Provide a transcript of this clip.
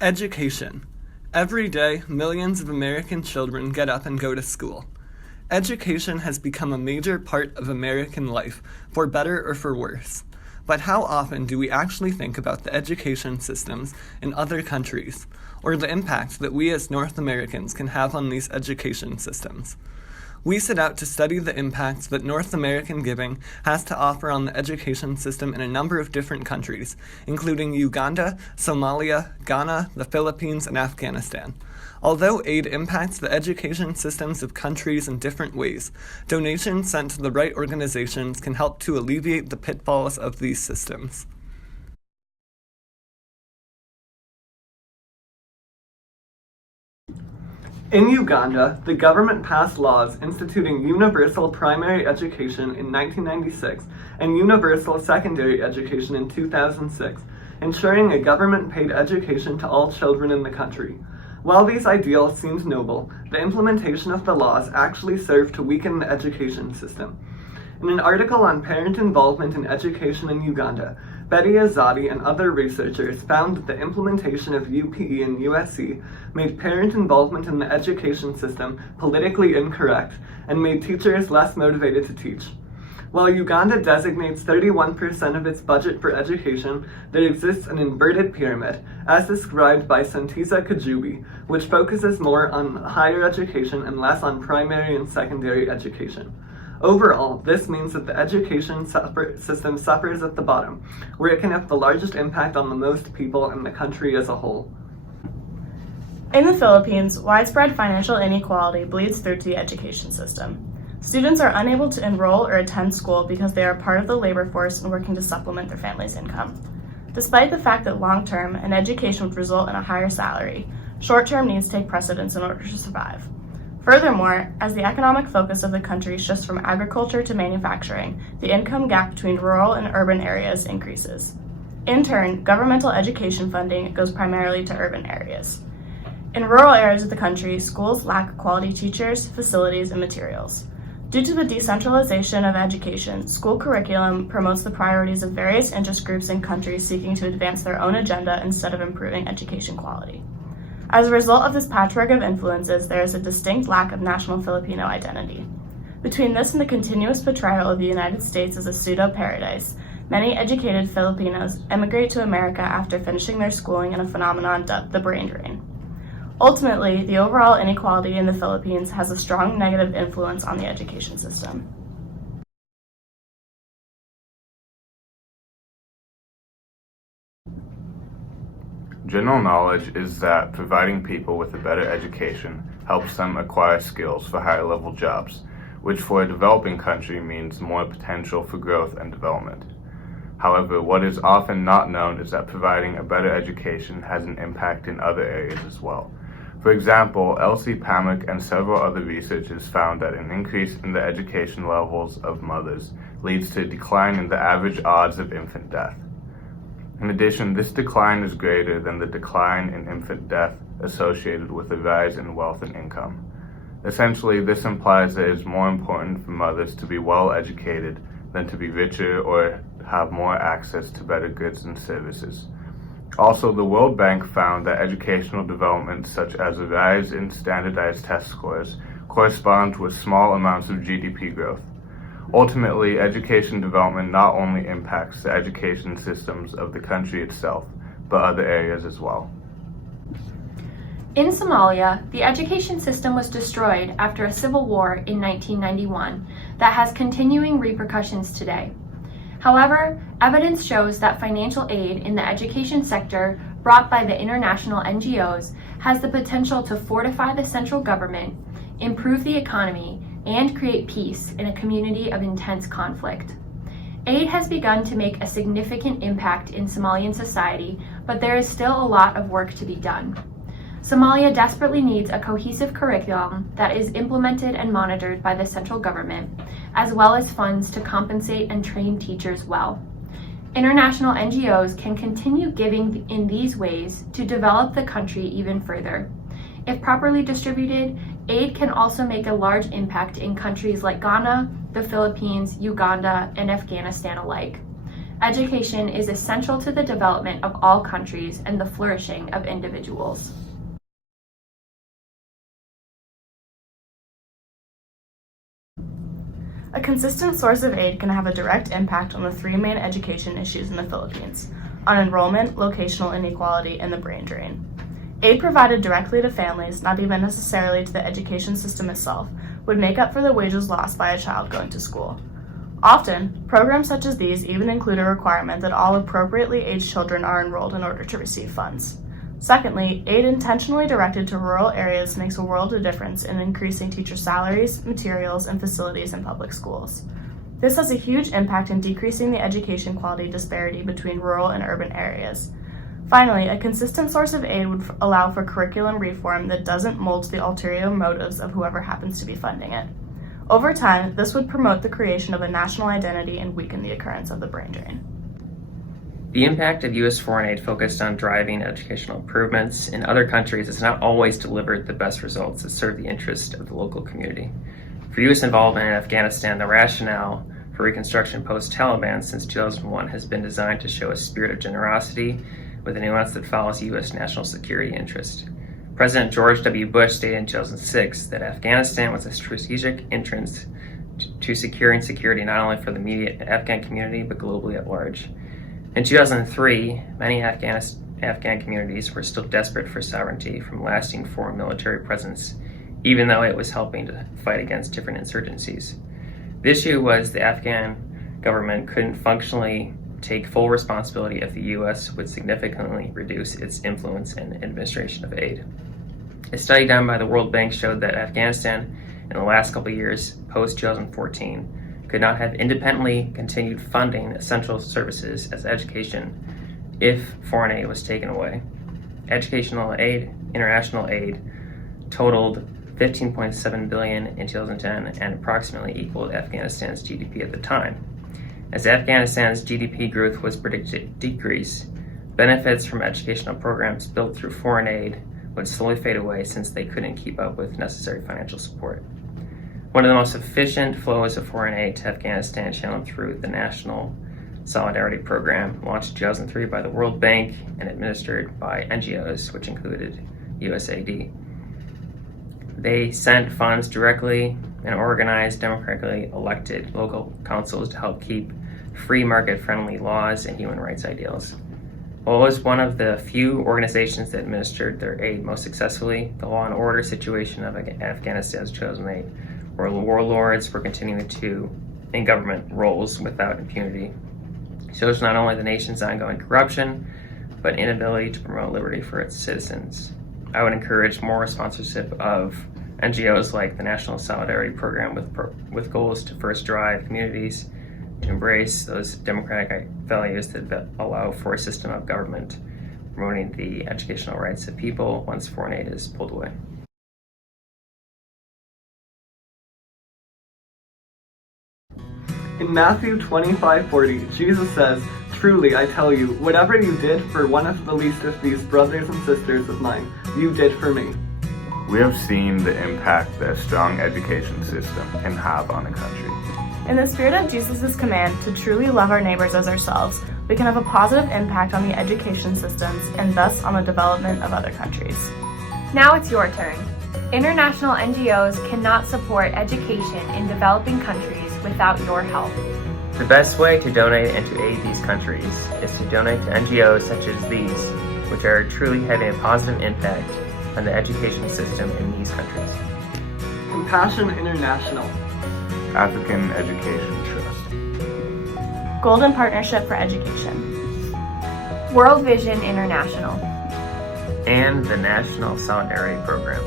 Education. Every day, millions of American children get up and go to school. Education has become a major part of American life, for better or for worse. But how often do we actually think about the education systems in other countries, or the impact that we as North Americans can have on these education systems? We set out to study the impacts that North American giving has to offer on the education system in a number of different countries, including Uganda, Somalia, Ghana, the Philippines, and Afghanistan. Although aid impacts the education systems of countries in different ways, donations sent to the right organizations can help to alleviate the pitfalls of these systems. In Uganda, the government passed laws instituting universal primary education in 1996 and universal secondary education in 2006, ensuring a government-paid education to all children in the country. While these ideals seemed noble, the implementation of the laws actually served to weaken the education system. In an article on parent involvement in education in Uganda, Betty Azadi and other researchers found that the implementation of UPE in USC made parent involvement in the education system politically incorrect and made teachers less motivated to teach. While Uganda designates 31% of its budget for education, there exists an inverted pyramid, as described by Santiza Kajubi, which focuses more on higher education and less on primary and secondary education. Overall, this means that the education system suffers at the bottom, where it can have the largest impact on the most people in the country as a whole. In the Philippines, widespread financial inequality bleeds through to the education system. Students are unable to enroll or attend school because they are part of the labor force and working to supplement their family's income. Despite the fact that long-term, an education would result in a higher salary, short-term needs take precedence in order to survive. Furthermore, as the economic focus of the country shifts from agriculture to manufacturing, the income gap between rural and urban areas increases. In turn, governmental education funding goes primarily to urban areas. In rural areas of the country, schools lack quality teachers, facilities, and materials. Due to the decentralization of education, school curriculum promotes the priorities of various interest groups and countries seeking to advance their own agenda instead of improving education quality. As a result of this patchwork of influences, there is a distinct lack of national Filipino identity. Between this and the continuous portrayal of the United States as a pseudo-paradise, many educated Filipinos emigrate to America after finishing their schooling in a phenomenon dubbed the brain drain. Ultimately, the overall inequality in the Philippines has a strong negative influence on the education system. General knowledge is that providing people with a better education helps them acquire skills for higher-level jobs, which for a developing country means more potential for growth and development. However, what is often not known is that providing a better education has an impact in other areas as well. For example, Elsie Pamuk and several other researchers found that an increase in the education levels of mothers leads to a decline in the average odds of infant death. In addition, this decline is greater than the decline in infant death associated with a rise in wealth and income. Essentially, this implies that it is more important for mothers to be well educated than to be richer or have more access to better goods and services. Also, the World Bank found that educational developments such as a rise in standardized test scores correspond with small amounts of GDP growth. Ultimately, education development not only impacts the education systems of the country itself, but other areas as well. In Somalia, the education system was destroyed after a civil war in 1991 that has continuing repercussions today. However, evidence shows that financial aid in the education sector brought by the international NGOs has the potential to fortify the central government, improve the economy, and create peace in a community of intense conflict. Aid has begun to make a significant impact in Somalian society, but there is still a lot of work to be done. Somalia desperately needs a cohesive curriculum that is implemented and monitored by the central government, as well as funds to compensate and train teachers well. International NGOs can continue giving in these ways to develop the country even further. If properly distributed, aid can also make a large impact in countries like Ghana, the Philippines, Uganda, and Afghanistan alike. Education is essential to the development of all countries and the flourishing of individuals. A consistent source of aid can have a direct impact on the three main education issues in the Philippines: on enrollment, locational inequality, and the brain drain. Aid provided directly to families, not even necessarily to the education system itself, would make up for the wages lost by a child going to school. Often, programs such as these even include a requirement that all appropriately aged children are enrolled in order to receive funds. Secondly, aid intentionally directed to rural areas makes a world of difference in increasing teacher salaries, materials, and facilities in public schools. This has a huge impact in decreasing the education quality disparity between rural and urban areas. Finally, a consistent source of aid would allow for curriculum reform that doesn't mold to the ulterior motives of whoever happens to be funding it. Over time, this would promote the creation of a national identity and weaken the occurrence of the brain drain. The impact of U.S. foreign aid focused on driving educational improvements in other countries has not always delivered the best results that serve the interest of the local community. For U.S. involvement in Afghanistan, the rationale for reconstruction post-Taliban since 2001 has been designed to show a spirit of generosity with a nuance that follows U.S. national security interest. President George W. Bush stated in 2006 that Afghanistan was a strategic entrance to securing security not only for the immediate Afghan community but globally at large. In 2003, many Afghan communities were still desperate for sovereignty from lasting foreign military presence, even though it was helping to fight against different insurgencies. The issue was the Afghan government couldn't functionally take full responsibility if the U.S. would significantly reduce its influence in administration of aid. A study done by the World Bank showed that Afghanistan in the last couple of years, post-2014, could not have independently continued funding essential services as education if foreign aid was taken away. Educational aid, international aid, totaled $15.7 billion in 2010 and approximately equaled Afghanistan's GDP at the time. As Afghanistan's GDP growth was predicted to decrease, benefits from educational programs built through foreign aid would slowly fade away since they couldn't keep up with necessary financial support. One of the most efficient flows of foreign aid to Afghanistan channeled through the National Solidarity Program, launched in 2003 by the World Bank and administered by NGOs, which included USAID. They sent funds directly and organized democratically elected local councils to help keep free market-friendly laws and human rights ideals. While it was one of the few organizations that administered their aid most successfully, the law and order situation of Afghanistan's 2008, where warlords were continuing to in government roles without impunity, shows not only the nation's ongoing corruption, but inability to promote liberty for its citizens. I would encourage more sponsorship of NGOs like the National Solidarity Program with goals to first drive communities to embrace those democratic values that allow for a system of government promoting the educational rights of people once foreign aid is pulled away. In Matthew 25:40, Jesus says, "Truly I tell you, whatever you did for one of the least of these brothers and sisters of mine, you did for me." We have seen the impact that a strong education system can have on a country. In the spirit of Jesus' command to truly love our neighbors as ourselves, we can have a positive impact on the education systems and thus on the development of other countries. Now it's your turn. International NGOs cannot support education in developing countries without your help. The best way to donate and to aid these countries is to donate to NGOs such as these, which are truly having a positive impact on the education system in these countries. Compassion International, African Education Trust, Golden Partnership for Education, World Vision International, and the National Solidarity Program.